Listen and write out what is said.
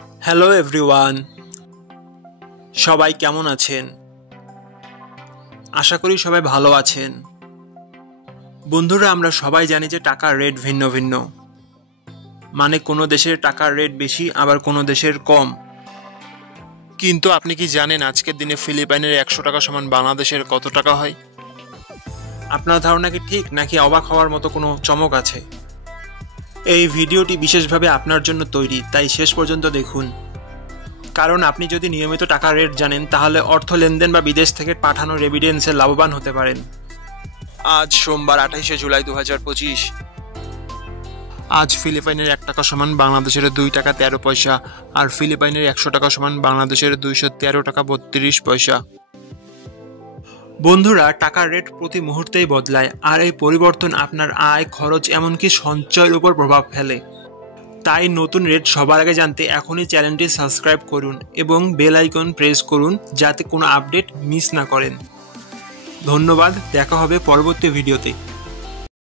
Hello everyone, সবাই কেমন আছেন? আশা করি সবাই ভালো আছেন। বন্ধুরা, আমরা সবাই জানি যে টাকার রেট ভিন্ন ভিন্ন। মানে কোনো দেশের টাকার রেট বেশি, আবার কোনো দেশের কম। কিন্তু আপনি কি জানেন আজকের দিনে ফিলিপাইনের 100 টাকা সমান বাংলাদেশের কত টাকা হয়? আপনার ধারণা কি ঠিক, নাকি অবাক হওয়ার মতো কোনো চমক আছে? এই ভিডিওটি বিশেষভাবে আপনার জন্য তৈরি, তাই শেষ পর্যন্ত দেখুন। কারণ আপনি যদি নিয়মিত টাকার রেট জানেন, তাহলে অর্থ লেনদেন বা বিদেশ থেকে পাঠানো রেমিটেন্সে লাভবান হতে পারেন। আজ সোমবার 28শে জুলাই 2025। আজ ফিলিপাইনের 1 টাকা সমান বাংলাদেশের 2 টাকা 13 পয়সা, আর ফিলিপাইনের 100 টাকা সমান বাংলাদেশের 213 টাকা 32 পয়সা। বন্ধুরা, টাকার রেট প্রতি মুহূর্তেই বদলায়, আর এই পরিবর্তন আপনার আয়, খরচ, এমনকি সঞ্চয়ের উপর প্রভাব ফেলে। তাই নতুন রেট সবার আগে জানতে এখনই চ্যানেলটি সাবস্ক্রাইব করুন এবং বেল আইকন প্রেস করুন, যাতে কোনো আপডেট মিস না করেন। ধন্যবাদ, দেখা হবে পরবর্তী ভিডিওতে।